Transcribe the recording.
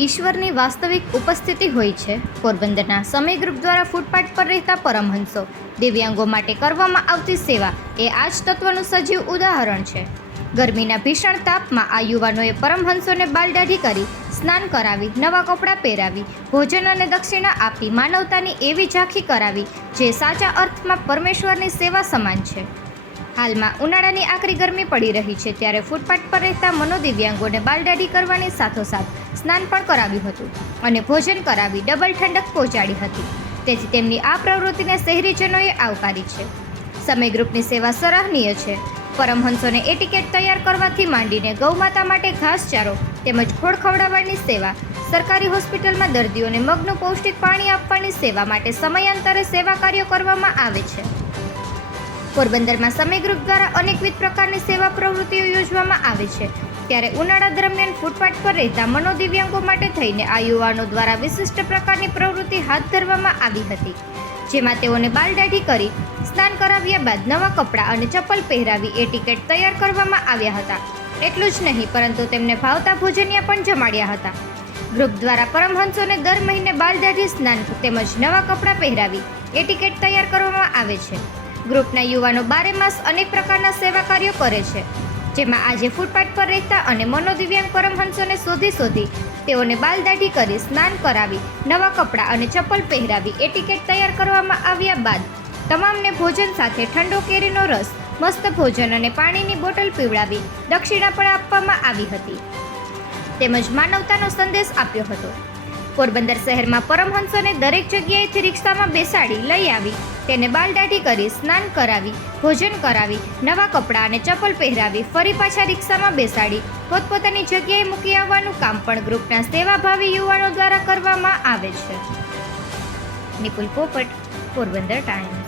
ઈશ્વરની વાસ્તવિક ઉપસ્થિતિ હોય છે. પોરબંદરના સમય ગ્રુપ દ્વારા ફૂટપાથ પર રહેતા પરમહંસો, દિવ્યાંગો માટે કરવામાં આવતી સેવા એ આ જ તત્વનું સજીવ ઉદાહરણ છે. ગરમીના ભીષણ તાપમાં આ યુવાનોએ પરમહંસોને બાલદાઢી કરી, સ્નાન કરાવી, નવા કપડાં પહેરાવી, ભોજન અને દક્ષિણા આપી, માનવતાની એવી ઝાંખી કરાવી, જે સાચા અર્થમાં પરમેશ્વરની સેવા સમાન છે. હાલમાં ઉનાળાની આકરી ગરમી પડી રહી છે ત્યારે ફૂટપાથ પર રહેતા મનોદિવ્યાંગોને બાલદાઢી કરવાની સાથોસાથ સ્નાન પણ કરાવ્યું હતું અને ભોજન કરાવી ડબલ ઠંડક પહોંચાડી હતી. તેથી તેમની આ પ્રવૃત્તિને શહેરીજનોએ આવકારી છે. સમય ગ્રુપની સેવા સરાહનીય છે. પરમહંસોને એ ટિકિટ તૈયાર કરવાથી માંડીને ગૌમાતા માટે ઘાસચારો તેમજ ખોળ ખવડાવવાની સેવા, સરકારી હોસ્પિટલમાં દર્દીઓને મગનું પૌષ્ટિક પાણી આપવાની સેવા માટે સમયાંતરે સેવા કાર્યો કરવામાં આવે છે. પોરબંદરમાં સમય ગ્રુપ દ્વારા અનેકવિધ પ્રકારની સેવા પ્રવૃત્તિઓ યોજવામાં આવે છે. ત્યારે ઉનાળા દરમિયાન ફૂટપાથ પર રહેતા મનોદિવ્યાંગો માટે થઈને આ યુવાનો દ્વારા વિશિષ્ટ પ્રકારની પ્રવૃત્તિ હાથ ધરવામાં આવી હતી. જેમાં તેઓને બાલદાઢી કરી, સ્નાન કરાવ્યા બાદ નવા કપડાં અને ચપ્પલ પહેરાવી એ ટિકિટ તૈયાર કરવામાં આવ્યા હતા. એટલું જ નહીં, પરંતુ તેમને ભાવતા ભોજનિયા પણ જમાડ્યા હતા. ગ્રુપ દ્વારા પરમહંસોને દર મહિને બાલદાઢી સ્નાન તેમજ નવા કપડાં પહેરાવી એ ટિકિટ તૈયાર કરવામાં આવે છે. ગ્રુપના યુવાનો બારે માસ અનેક પ્રકારના સેવા કાર્યો કરે છે. જેમાં આજે ફૂટપાથ પર રહેતા અને મનોદિવ્યાંગ પરમહંસોને શોધી શોધી તેઓને બાલદાઢી કરી સ્નાન કરાવી, નવા કપડાં અને ચપ્પલ પહેરાવી એ ટિકિટ તૈયાર કરવામાં આવ્યા બાદ તમામને ભોજન સાથે ઠંડો કેરીનો રસ, મસ્ત ભોજન અને પાણીની બોટલ પીવડાવી દક્ષિણા પણ આપવામાં આવી હતી. તેમજ માનવતાનો સંદેશ આપ્યો હતો. પોરબંદર શહેરમાં પરમહંસોને દરેક જગ્યાએથી રિક્ષામાં બેસાડી લઈ આવી. તેને બાલદાઢી કરી સ્નાન કરાવી, ભોજન કરાવી, નવા કપડાં અને ચપ્પલ પહેરાવી ફરી પાછા રિક્ષામાં બેસાડી. પોતપોતાની જગ્યાએ મૂકી આવવાનું કામ પણ ગ્રુપના સેવાભાવી યુવાનો દ્વારા કરવામાં આવે છે. નિપુલ પોપટ, પોરબંદર ટાઈમ્સ.